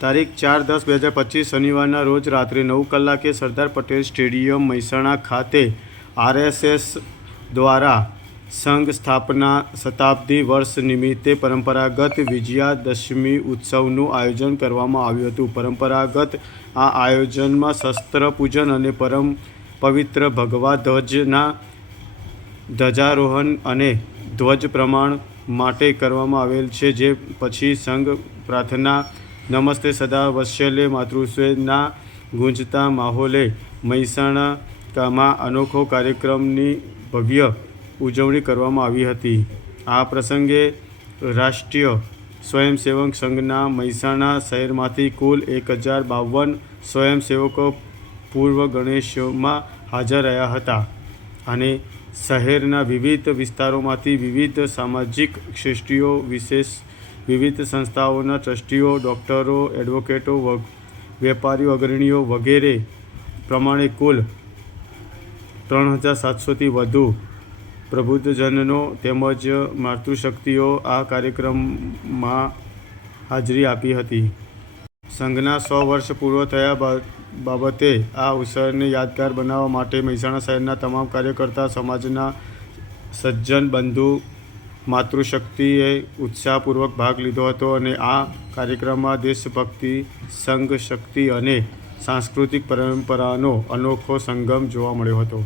તારીખ 4/10/2025 શનિવારના રોજ રાત્રે 9 કલાકે સરદાર પટેલ સ્ટેડિયમ મહેસાણા ખાતે RSS દ્વારા સંઘ સ્થાપના શતાબ્દી વર્ષ નિમિત્તે પરંપરાગત વિજયાદશમી ઉત્સવનું આયોજન કરવામાં આવ્યું હતું. પરંપરાગત આ આયોજનમાં શસ્ત્ર પૂજન અને પરમ પવિત્ર ભગવા ધ્વજના ધ્વજારોહણ અને ધ્વજ પ્રમાણ માટે કરવામાં આવેલ છે. જે પછી સંઘ પ્રાર્થના નમસ્તે સદા વત્સલે માતૃશ્વેના ગુંજતા માહોલે મહેસાણામાં અનોખો કાર્યક્રમની ભવ્ય ઉજવણી કરવામાં આવી હતી. આ પ્રસંગે રાષ્ટ્રીય સ્વયંસેવક સંઘના મહેસાણા શહેરમાંથી કુલ 1052 સ્વયંસેવકો પૂર્વ ગણેશમાં હાજર રહ્યા હતા અને શહેરના વિવિધ વિસ્તારોમાંથી વિવિધ સામાજિક શ્રેષ્ઠીઓ, વિવિધ સંસ્થાઓના ટ્રસ્ટીઓ, ડૉક્ટરો, એડવોકેટો, વેપારીઓ, અગ્રણીઓ વગેરે પ્રમાણે કુલ 3700થી વધુ પ્રબુદ્ધજનો તેમજ માતૃશક્તિઓ આ કાર્યક્રમમાં હાજરી આપી હતી. સંઘના 100 વર્ષ પૂર્ણ થયા બાબતે આ અવસરને યાદગાર બનાવવા માટે મહેસાણા શહેરના તમામ કાર્યકર્તા સમાજના સજ્જન બંધુ માતૃશક્તિએ ઉત્સાહપૂર્વક ભાગ લીધો હતો અને આ કાર્યક્રમમાં દેશભક્તિ, સંઘ શક્તિ અને સાંસ્કૃતિક પરંપરાનો અનોખો સંગમ જોવા મળ્યો હતો.